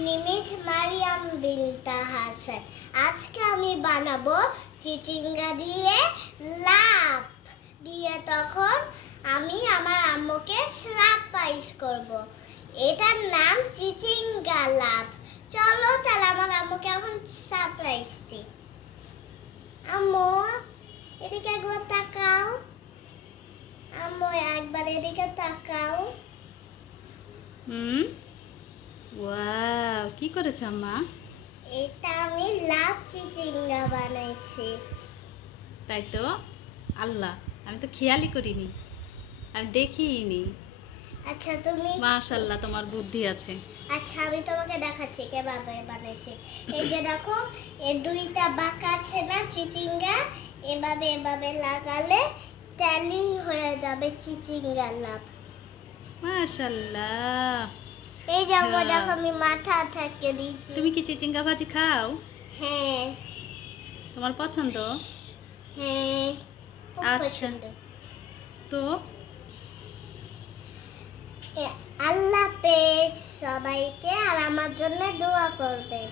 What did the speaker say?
name is Mariam Binta Hassan. আজকে আমি বানাবো চিচিঙ্গা দিয়ে লাভ দিয়ে তখন আমি আমার আম্মুকে সারপ্রাইজ করব। এটার নাম চিচিঙ্গা লাভ। চলো তাহলে আমার আম্মুকে এখন সারপ্রাইজ দিই। আম্মু এদিকে একবার তাকাও। আম্মু একবার এদিকে তাকাও। ওয়াও, কি করেছো আম্মা? এটা আমি লাভ চিচিঙ্গা বানাইছি। তাই তো? আল্লাহ, আমি তো খেয়ালই করিনি, আমি দেখিনি। আচ্ছা তুমি মাশাআল্লাহ, তোমার বুদ্ধি আছে। আচ্ছা আমি তোমাকে দেখাচ্ছি কিভাবে বানাইছি। এই যে দেখো, এই দুইটা বাঁকা আছে না চিচিঙ্গা, এভাবে এভাবে লাগালে ট্যালি হয়ে যাবে চিচিঙ্গা লাভ। মাশাআল্লাহ। এই যে দেখো আমি মাথা থেকে দিয়েছি। তুমি কি চিচিঙ্গা ভাজি খাও? হ্যাঁ। তোমার পছন্দ? হ্যাঁ, খুব আচ্ছা। পছন্দ। তো আল্লাহ হাফেজ সবাইকে, আর আমার জন্য দোয়া করবেন।